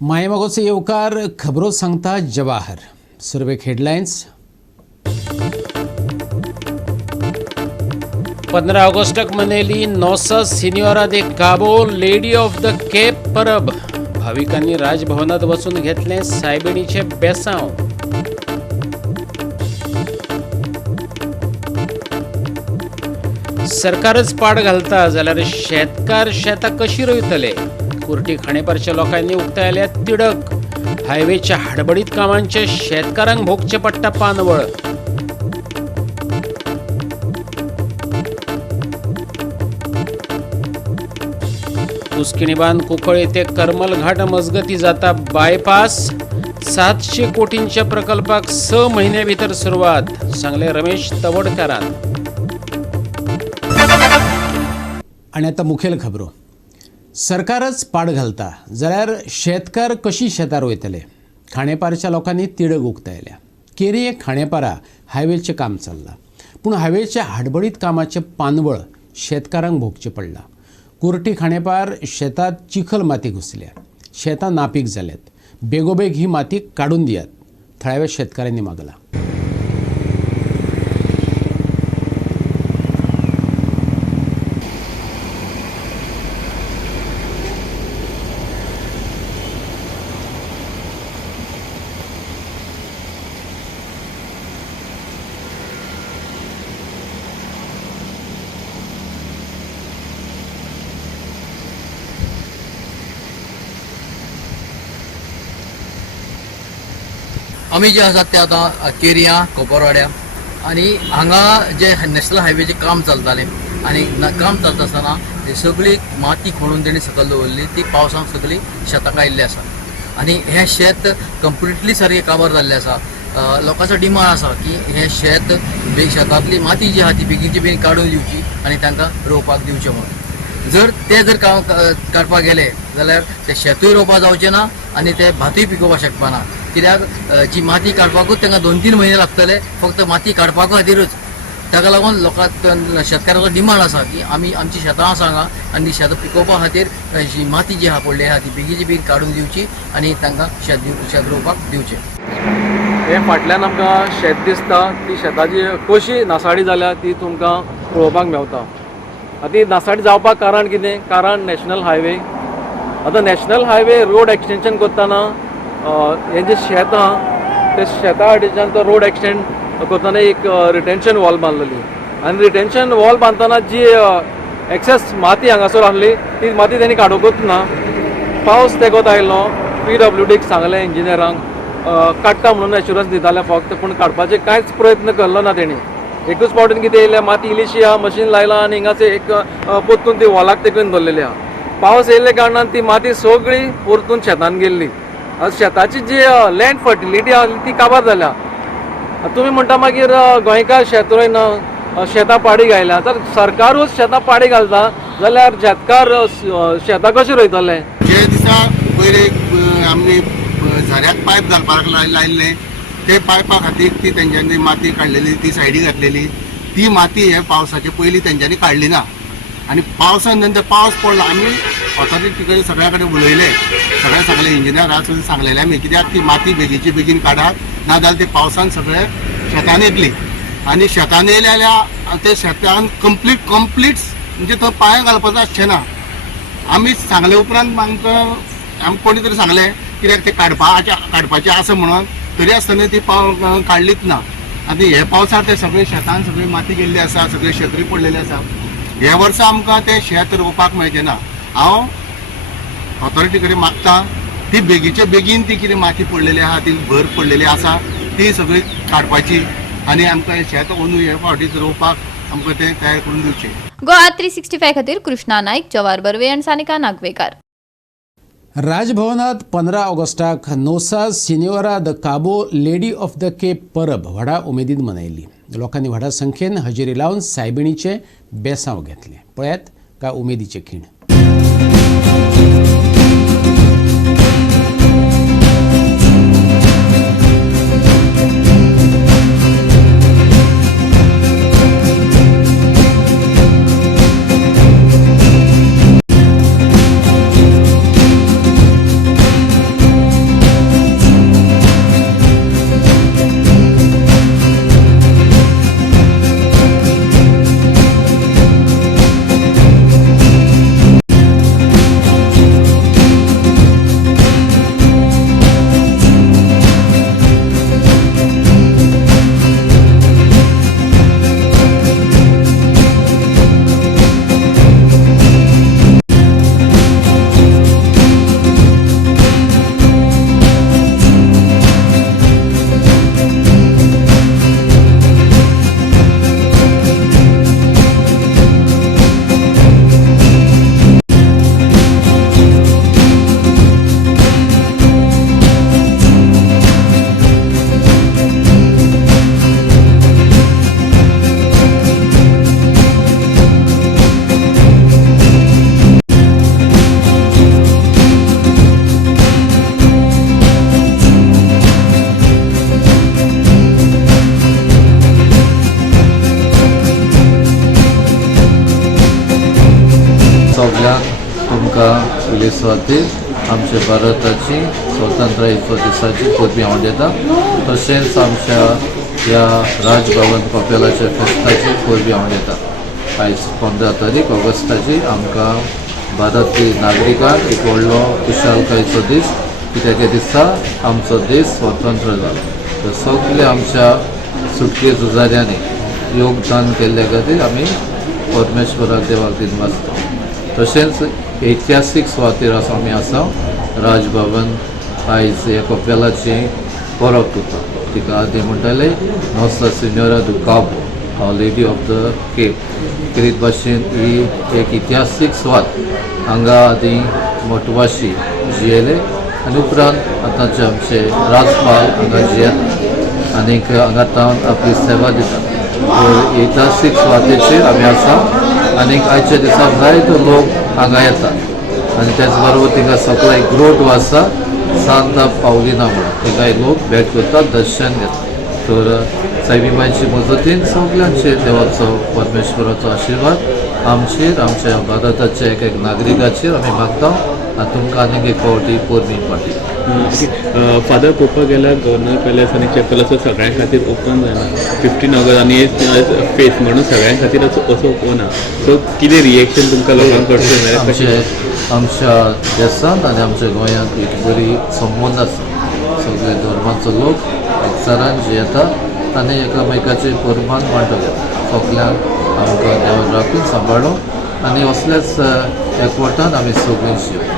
मायमागोचे येवकार खबरो सांगता जवाहर. सर्वेक हेडलायन्स. 15 ऑगस्टाक मनयली नोसा Senhora de Cabo lady of the Cape परब. भाविकांनी राजभवनात वचून घेतले सायबिणीचे बेसांव. सरकारच पाड घालता जाल्यार शेतकार शेतां कशी रोयतले. कुर्टी खाणेपारच्या लोकांनी उक्तायल्या तिडक. हायवेच्या हडबडीत कामांचे शेतकारांक भोगचे पडटा पानवळ. कुस्किणी बांद कुंकळे ते करमल घाट मजगती जाता बायपास. 700 कोटींच्या प्रकल्पाक 6 महिने भितर सुरवात, सांगले रमेश तवडकरान. आणि आता मुखेल खबरो. सरकारच पाड घालता जाल्यार शेतकार कशी शेतां रोयतले. खाणेपारच्या लोकांनी तिडक उक्तायल्या. केरये खाणेपारा हायवेचें काम चल्लां, पूण हायवेच्या हडबडीत कामाचें पानवळ शेतकारांक भोगचें पडलां. कुर्टी खाणेपार शेतात चिखल माती घुसल्या. शेतां नापीक जाल्यात. बेगोबेग ही माती काडून दियात, थळाव्या शेतकाऱ्यांनी मागला. आमी जे आसात ते आतां केरया कोपरवाड्या आनी हांगा जे नॅशनल हायवेचें काम चलतालें आनी काम चलता आसतना सगळी माती खणून तेणी सकयल दवरली. ती पावसांत सगळी शेताक आयिल्ली आसा आनी हें शेत कंप्लिटली सारकें काबार जाल्लें आसा. लोकांचो डिमांड आसा की हें शेत शेतांतली माती जी आसा ती बेगीनची बेगीन काडून दिवची आनी तांकां रोवपाक दिवचें म्हणून. जर काम काडपाक गेले जाल्यार ते शेतूय रोवपा जावचें ना आनी ते भातूय पिकोवपाक शकपा ना. कित्याक जी माती काडपाकूच तांकां 2-3 म्हयने लागतले फक्त माती काडपा खातीरच. ताका लागून शेतकाराचो डिमांड आसा की आमी आमची शेतां आसा हांगा आनी शेतां पिकोवपा खातीर जी माती जी आहा पडली आहा ती बेगीची बेगीन काडून दिवची आनी तांकां शेत रोवपाक दिवचें. हे फाटल्यान आमकां शेत दिसता, ती शेताची कशी नासाडी जाल्या ती तुमकां पळोवपाक मेवता. आतां ती नासाडी जावपाक कारण कितें? कारण नॅशनल हायवे. आतां नॅशनल हायवे रोड एक्सटेंशन करतना हे जे शेत आहा ते शेता वाटेच्यान तो रोड एक्सटेंड करतना एक रिटेंशन वॉल बांदलेली आनी रिटेंशन वॉल बांदतना जी एक्सेस माती हांगासर आसली ती माती तेणी काडूंकूच ना. पावस तेगोत आयलो, PWDक सांगलें इंजिनियरांक काडटा म्हणून एश्युरन्स दिताले फक्त, पूण काडपाचे कांयच प्रयत्न केल्लो ना तेणी. एकूच फावटीन कितें येयलें, माती इल्लीशी आहा, मशीन लायलां आनी हिंगाच एक पोत्तून ती वॉलाक तेकून दवरलेली आहा. पावस येयल्ले कारणान ती माती सगळी परतून शेतान गेल्ली. शेताची जी लँड फर्टिलिटी आसली ती काबार जाल्या. तुमी म्हणटा मागीर गोंयकार शेत रोयना, शेतां पाडी घायल्या. तर सरकारूच शेतां पाडी घालता जाल्यार शेतकार शेतां कशें रोयतले? जे दिसा पयलीं आमी झऱ्याक पायप घालपाक लायल्ले ते पायपा खातीर ती तेंच्यांनी माती काडलेली, ती सायडी घातलेली. ती माती हे पावसाचे पयलीं तेंच्यांनी काडली ना आनी पावसान नंतर पावस पडलो. आमी ऑथॉरिटी सगळ्या कडेन उलयले, सगळे इंजिनियर सांगलेले आमी कित्याक ती माती बेगीची बेगीन काडात, नाजाल्यार ती पावसान सगळे शेतान येतली आनी शेतान येयले जाल्यार ते शेतान कंप्लीट म्हणजे तो पांय घालपाचो आसचें ना. आमी सांगले उपरांत आमकां कोणी तरी सांगलें कित्याक ते काडपाचें आसा म्हणून, तरी आसतना ती काडलीच ना. आनी हे पावसार ते सगळे शेतान सगळी माती गेल्ली आसा, सगळे शेतरी पडलेले आसा. हे वर्सा आमकां ते शेत रोवपाक मेळचें ना. हांव ऑथॉरिटी कडेन मागता ती बेगीचे बेगीन ती कितें माती पडलेली आहा, ती भर पडलेली आसा ती सगळी काडपाची आनी आमकां शेत अंदू हे फावटीच रोवपाक आमकां ते तयार करून दिवचे. गोवा 365 खातीर कृष्णा नाईक, जवाहर बर्वे आनी सानिका नागवेकर. राजभवनात 15 ऑगस्टाक नोसा सिनियोरा द काबो लेडी ऑफ द केप परब व्हडा उमेदीन मनयली. लोकांनी व्हडा संख्येन हजेरी लावन सायबिणीचे बेसांव घेतले. पळयात काय उमेदीचे खीण. फाटल्यान तुमकां फुडली सुवातेर आमच्या भारताची स्वतंत्र दिसाची परबी हांव दिता. तशेंच आमच्या ह्या राजभवन कपेलाच्या फेस्ताची परबी हांव दिता. आयज 15 तारीख ऑगस्टाची आमकां भारतीय नागरिकांक एक व्हडलो खुशालकायेचो दीस, कित्याक ह्या दिसा आमचो देश स्वतंत्र जालो. तर सगळे आमच्या सुटके झुजाऱ्यांनी योगदान केल्ल्या खातीर आमी परमेश्वराक देवाक दिन वाचता. तशेंच ऐतिहासीक सुवातेर आमी आसा. राजभवन आयज ह्या कपेलाची परब करता. तिका आदी म्हणटाले नोसा सिन्योरा दु काबो, हांव लेडी ऑफ द केप. कितें भाशेन ही एक इतिहासीक सुवात. हांगा आदी मोटवाशी जियेले आनी उपरांत आतांचे आमचे राजपाल हांगा जियेता आनीक हांगा तावन आपली सेवा दिता. इतिहासीक सुवातेचेर आमी आसा आनीक आयच्या दिसाक जायतो लोक हांगा येतात आनी त्याच बरोबर थिंगा सकयल एक ग्रोट आसा सांता पावलिना म्हणून, थिंगाय लोक भेट करतात, दर्शन घेतात. तर सायबीबाईंचे मजतीन सगळ्यांचे देवाचो परमेश्वराचो आशिर्वाद आमचेर, आमच्या भारताच्या एक नागरिकाचेर आमी मागता आनी तुमकां आनीक एक फावटी परबी पाटी. फादर पळोवपाक गेल्यार गव्हर्नर पॅलेस आनी चॅपल असो सगळ्यां खातीर ओपन जायना. 15 ऑगस्ट आनी फेस म्हणून सगळ्यां खातीर असो ओपन आहा. सो कितें रिएक्शन तुमकां लोकां कडसून मेळ्ळें? आमच्या देशांत आनी आमच्या गोंयांत एक बरी संबंद आसा. सगळे धर्माचो लोक एकचारान जियेतात आनी एकामेकाचे परमान वांटो घेतात. सगळ्यांक आमकां देवान राखून सांबाळूं आनी असलेच एकवटान आमी सगळीं जियो.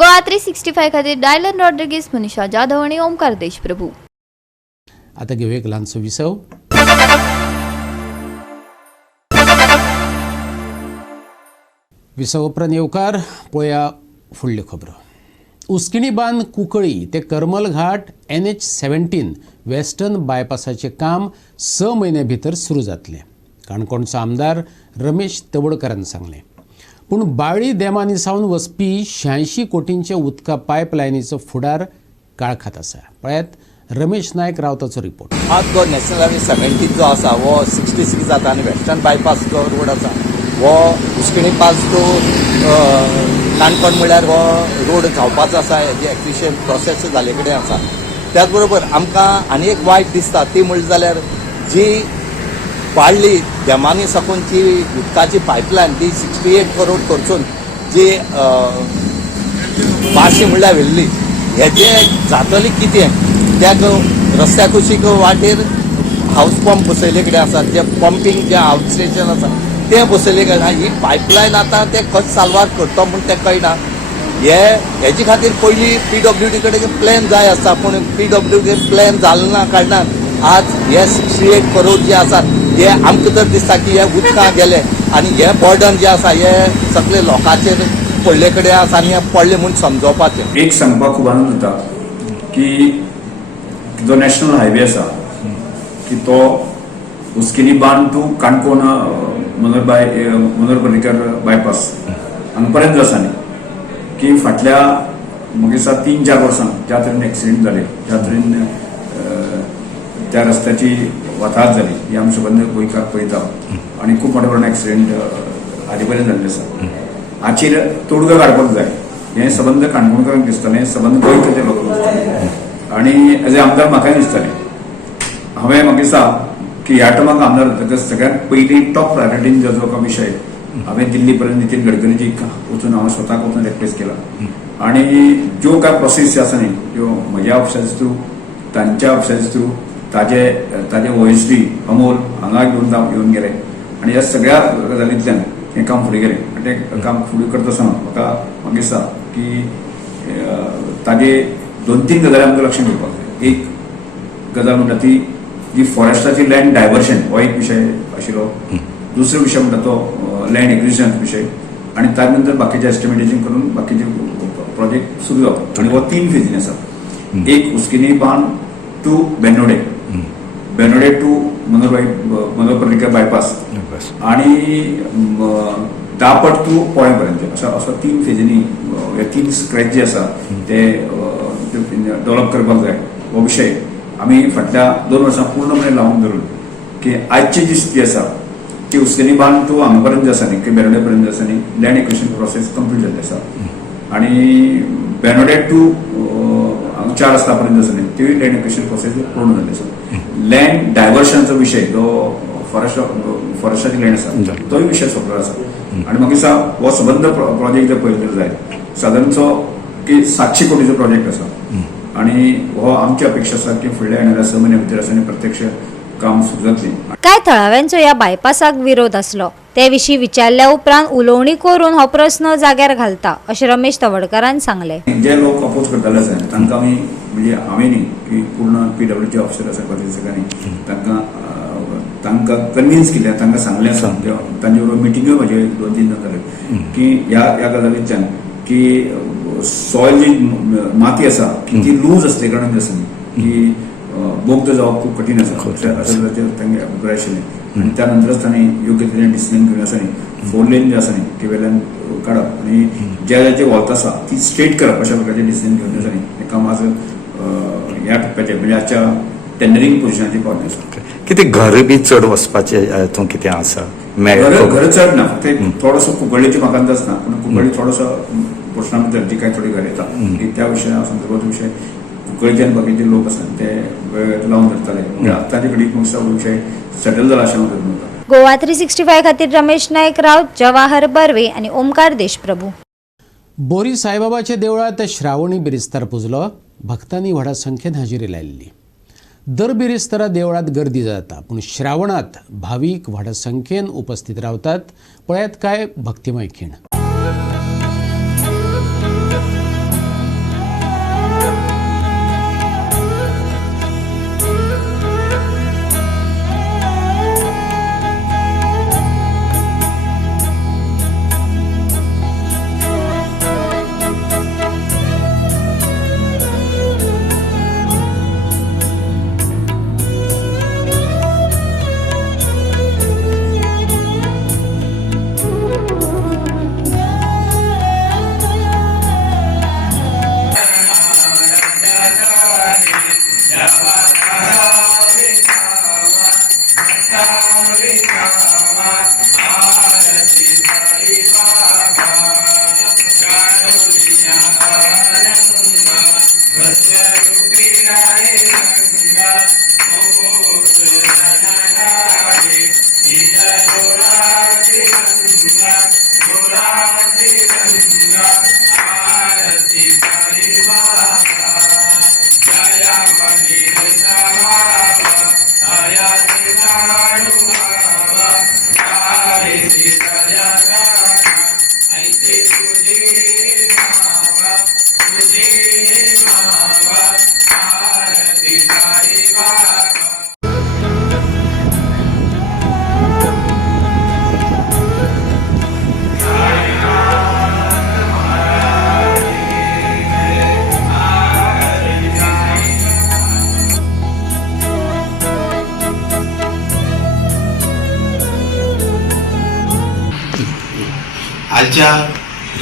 गोवा 365 खातीर डायलन रॉड्रिगीस, मनीषा जाधव आणि ओमकार देशप्रभू. आता घेऊ एक ल्हानसो विसव. विसव उपरांत येवकार पळया फुडल्यो खबरो. उस्किणी बांद कुंकळी ते करमल घाट NH-17 वेस्टर्न बायपासाचें काम 6 म्हयने भितर सुरू जातलें, काणकोणचो आमदार रमेश तवडकरान सांगलें. पूण बाळ्ळी डेमांनी सावन वचपी 86 कोटींच्या उदका पायपलायनीचो फुडार काळखात आसा. पळयात रमेश नायक रावताचो रिपोर्ट. आज जो नॅशनल हायवे 17 जो आसा वो 66 जाता आनी वेस्टर्न बायपास जो रोड आसा वो उस्किणी पास टू काणकोण म्हळ्यार हो रोड जावपाचो आसा. हेजी एक्विशन प्रोसेस जाले कडेन आसा. त्याच बरोबर आमकां आनी एक वायट दिसता ती म्हणली जाल्यार जी बाळ्ळी डेमांनी साकून जी उदकाची पायपलायन ती 68 करोड खर्चून जी बारशी म्हणल्यार व्हेल्ली हेजे जातली कितें. त्या रस्त्या कुशीक वाटेर हावस पंप बसयले कडेन आसा, जे पंपींग जे हावस स्टेशन आसा तें बसयले कडेन. ही पायपलायन आतां ते खंय साल्वार करता म्हूण तें कळना. हेजे खातीर पयलीं PWD कडेन प्लॅन जाय आसता, पूण PWD प्लॅन जालें ना कारणान आज हे 68 करोड जे आसात हे आमकां तर दिसता की हे उदकां गेले आनी हे बर्डन जे आसा हे सगळे लोकांचेर पडले कडेन आसा आनी हे पडले म्हूण समजोवपाचें. एक सांगपाक खूब आनंद जाता की जो नॅशनल हायवे आसा की तो उस्किणी बांद टू काणकोण मनोहर पर्रीकर बायपास हांगा पर्यंत आसा न्ही. की फाटल्या म्हाका दिसता 3-4 वर्सां ज्या तरेन एक्सिडेंट जाले, ज्या तरेन त्या रस्त्याची वताहत जाली ही आमी सबंद गोंयकार पळयता आनी खूब मोठ्या प्रमाणात एक्सिडेंट हाजे पर्यंत जाल्ले आसा. हाचेर तोडगो काडपाक जाय. हें सबंद काणकोणकारांक दिसतालें, सबंद गोंयचे लोक दिसताले आनी एज ए आमदार म्हाकाय दिसतालें. हांवें म्हाका दिसता की ह्या टर्माक आमदार जातकच सगळ्यात पयलीं टॉप प्रायोरिटीन जो जो विशय हांवें दिल्ली पर्यंत नितीन गडकरीजी वचून हांवें स्वताक वचून रिक्वेस्ट केला आनी ज्यो काय प्रोसेस आसा न्ही त्यो म्हज्या ऑफिसाचे थ्रू, तांच्या ऑफिसाचे थ्रू, ताजे OSD अमोल हांगा येवन गेले आनी ह्या सगळ्या गजालींतल्यान हें काम फुडें गेलें. आनी तें काम फुडें करता आसतना म्हाका दिसता की ताजे 2-3 गजाली आमकां लक्षांत घेवपाक जाय. एक गजाल म्हणटा ती जी फॉरेस्टाची लँड डायवर्शन हो एक विशय आशिल्लो. दुसरो विशय म्हणटा तो लँड एक्विजिशन विशय आनी त्या नंतर बाकीचे एस्टिमेटेशन करून बाकीचे प्रोजेक्ट सुरू जावप. आनी हो 3 फेजीन आसा. एक उस्किनी बांद टू बेनोडे, बेनोडे टू मनोहर पर्रीकर बायपास आणि दापट टू पोळे पर्यंत असो 3 फेजींनी हे 3 स्क्रॅच जे आसा ते डेव्हलप करपाक जाय. हो विशय आमी फाटल्या 2 वर्सां पूर्णपणे लावून धरून की आजची जी स्थिती आसा की उस्किनी बांद टू हांगा पर्यंत जे आसा न्ही की बेनोडे पर्यंत जे आसा न्ही लँड एक्विजिशन प्रोसेस कंप्लीट जाल्ली आसा आनी बेनोडे टू 4 रस्ता पर्यंत आसा न्ही ती लँड एक्विजिशन प्रोसेस पूर्ण जाल्ली आसा. लँड डायवर्शनचो विशय जो फॉरेस्टाची लँड आसा तोय विशय सोंपलो आसा आनी म्हाका दिसता हो सबंद प्रोजेक्ट जर पळयलो जायत सादारणचो की 700 कोटीचो प्रोजेक्ट आसा आनी हो आमची अपेक्षा आसा की फुडल्या येणाऱ्या 6 म्हयन्या भितर आसा प्रत्यक्ष काम सुरू जातली. काय थळाव्यांचो ह्या बायपासाक विरोध आसलो ते विशीं विचारल्या उपरांत उलोवणी करून हो प्रस्न जाग्यार घालता अशें रमेश तवडकरान सांगलें. जे लोक अपोज करताले आसा तांकां आमी म्हणजे हांवें न्ही की पूर्ण PWG ऑफिसर आसा दिसांनी तांकां कन्विन्स केल्या, तांकां सांगलें आसा तांचे बरोबर मिटिंग्यो म्हाजे 2-3 जाताल्यो की ह्या गजालींच्यान की सॉयल जी माती आसा की ती लूज असले कारणान आसा की बोग्द जावप खूब कठीण आसा अशें तांगे अभिप्राय आशिल्ले आनी त्या नंतरच तांणी योग्य तरेन डिसिजन घेवन आसा न्ही 4 लेन जे आसा न्ही ते वेल्यान काडप आनी ज्या वॉल्त आसा ती स्ट्रेट करप अशा प्रकारचे डिसिजन घेवन आसा न्ही हें काम आज ह्या टप्प्याचेर म्हणजे आजच्या टेंडरींग पोजिशनाचेर पावले आसा. कितें घर बी चड वचपाचें हातूंत कितें आसा? घर चड ना, फक्त थोडोसो कुंकळ्ळेची म्हाका अंदाज ना पूण कुंकळ्ळी थोडोसो प्रश्ना भितर जी कांय थोडी घर येता त्या विशया संदर्भात विशय कुंकळ्ळेचे आनी बाकीचे लोक आसात ते वेळ लावन धरताले म्हणजे आतांचे घडीक हो विशय सेटल जाला अशें हांव धरून वता. गोवा 365 खातीर रमेश नायक राव, जवाहर बर्वे आनी ओमकार देशप्रभू. बोरी साईबाबाच्या देवळात श्रावणी बिरेस्तार पुजलो. भक्तांनी व्हडा संख्येन हाजिरी लायिल्ली. दर बिरेस्तारा देवळात गर्दी जाता पूण श्रावणात भावीक व्हडा संख्येन उपस्थित रावतात. पळयात काय भक्तिमय खीण. आजच्या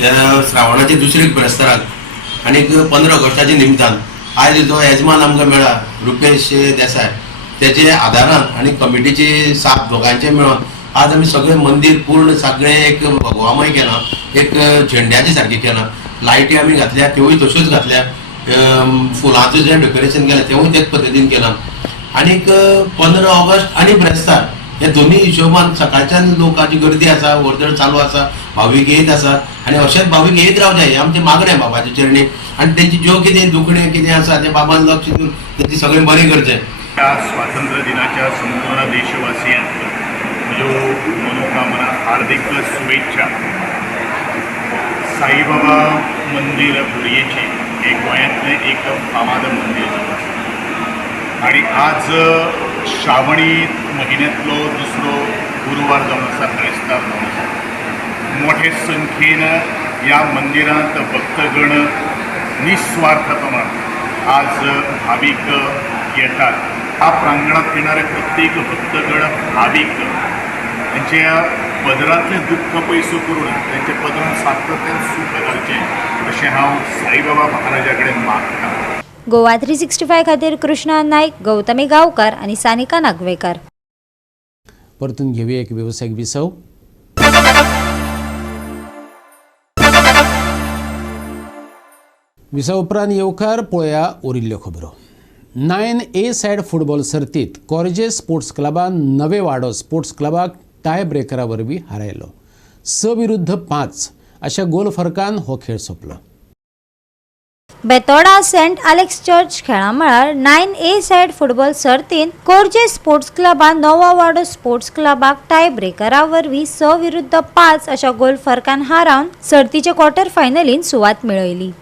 श्रावणाचे दुसरे बिरेस्ताराक आनी 15 ऑगस्टाच्या निमतान आयज जो येजमान आमकां मेळ्ळा रुपेश देसाय त्याचे आदारान आनी कमिटीचे 7 लोकांचे मेळोन आज आमी सगळे मंदिर पूर्ण सगळे एक भगवामय केला, एक झेंड्याची सारखी केला, लायटी आमी घातल्या त्योय तश्योच घातल्या, फुलांचें जें डेकोरेशन केलें तेवूय तेच पद्दतीन केलां. आनीक 15 ऑगस्ट आनी ब्रेस्तार हे दोन्ही हिशोबान सकाळच्यान लोकांची गर्दी आसा, वर्दळ चालू आसा, भाविक येत आसात आनी अशेंच भाविक येत रावचे हे आमचें मागणें बाबाचे चरणी. आनी तेंची ज्यो कितें दुखणें कितें आसा तें बाबान लक्ष दिवन तेंची सगळें बरें करचें. त्या स्वातंत्र्य दिनाच्या संपूर्ण देशवासियांक म्हज्यो मनोकामना हार्दिक शुभेच्छा. साईबाबा मंदिर बोरयेचें हे गोंयांतलें एक फामाद मंदिर आनी आज श्रावणी म्हयन्यांतलो दुसरो गुरुवार जावन आसा, क्रिस्तांव जावन आसा. मोठे संख्येन ह्या मंदिरांत भक्तगण निस्वार्थपणान आज भावीक येतात. ह्या प्रांगणात येणारे प्रत्येक भक्तगण भावीक त्यांच्या पदरांतलें दुख्ख पयसो करून त्यांच्या पदरांत सातत्यान सूख घालचें अशें हांव साईबाबा महाराजा कडेन मागतां. गोवा 365 खातीर कृष्णा नायक, गौतमी गांवकार आणि सानिका नागवेकर. परतून घेऊया एक व्यावसायिक विसव. विसव उपरांत येवकार पळोवया उरिल्ल्यो खबरो. 9A सायड फुटबॉल सर्तीत कॉर्जे स्पोर्ट्स क्लबान नवे वाडो स्पोर्ट्स क्लबाक टाय ब्रेकरा वरवीं हारयलो. 6-5 अशा गोल फरकान हो खेळ सोंपलो. बेतोडा सेंट अलेक्स चर्च खेळा मळार 9A सायड फुटबॉल सर्तीन कोर्जे स्पोर्ट्स क्लबान नवो वाडो स्पोर्ट्स क्लबाक टाय ब्रेकरा वरवीं 6-5 अशा गोल फरकान हारावन सर्तीच्या क्वॉर्टर फायनलीन सुवात मेळयली.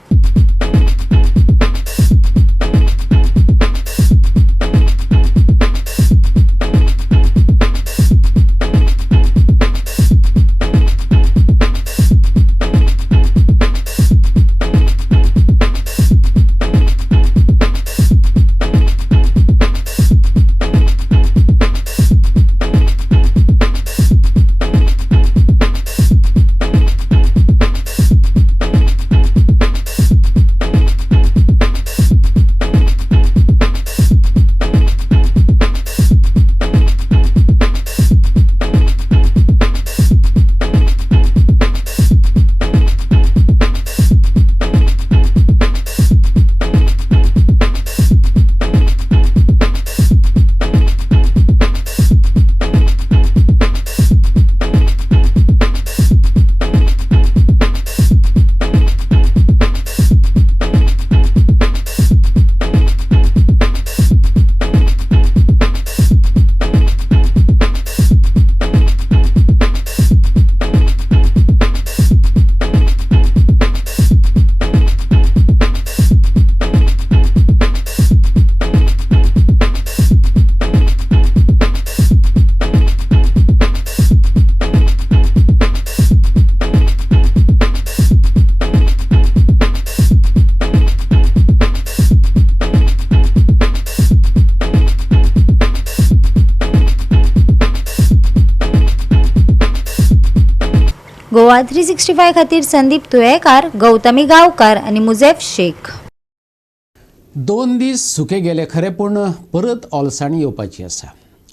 गोवा 365 खातीर संदीप तुयेकार, गौतमी गांवकार आणि मुजेफ शेख. 2 दीस सुके गेले खरे पूण परत ओलसाणी येवपाची आसा.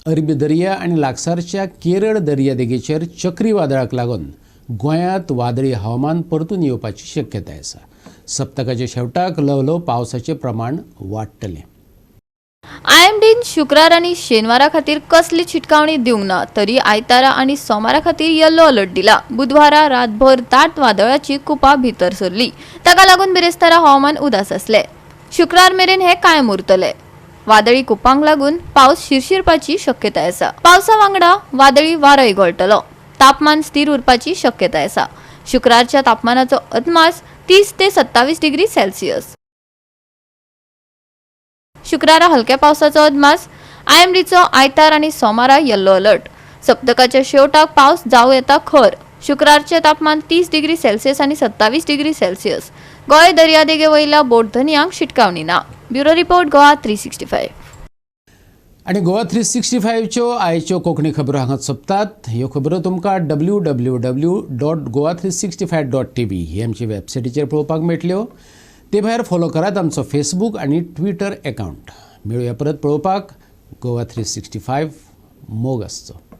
अरबी दर्या आनी लागसारच्या केरळ दर्यादेगेचेर चक्रीवादळाक लागून गोंयांत वादळी हवामान परतून येवपाची शक्यताय आसा. सप्तकाच्या शेवटाक ल्हव पावसाचें प्रमाण वाडटलें. IMDन शुक्रार आणि शेनवारा खातीर कसली चिटकावणी दिवंक ना, तरी आयतारा आणि सोमारा खातीर येल्लो अलर्ट दिला. बुधवारा रातभर दाट वादळाची कुपा भितर सरली, ताका लागून बिरेस्तारा हवामान उदास असले. शुक्रार मेरेन हे कायम उरतले. वादळी कुपांक लागून पावस शिरशिरपाची शक्यताय आसा. पावसा वांगडा वादळी वारोय गळटलो. तापमान स्थिर उरपाची शक्यताय आसा. शुक्रारच्या तापमानाचो अदमास 30 ते 27 डिग्री सेल्सियस. शुक्रारा हलक्या पावसाचो अदमास. IMDचो आयतार आणि सोमारा येल्लो अलर्ट. सप्तकाच्या शेवटाक पावस जावं येता खर. शुक्रारचे तापमान 30 डिग्री सेल्सियस आणि 27 डिग्री सेल्सियस. गोंय दर्यादेगे वयल्या बोट धन्यांक शिटकावणी ना. Bureau report Goa 365. आणि गोवा 365च्यो आयच्यो कोंकणी खबरो हांगाच सोंपतात. ह्यो खबरो तुमकां www.goa365.tv ही आमची वेबसायटीचेर पळोवपाक मेळटल्यो. ते भायर फॉलो करात आमचो फेसबूक आनी ट्विटर अकावंट. मेळुया परत पळोवपाक. गोवा 365 मोग आसचो.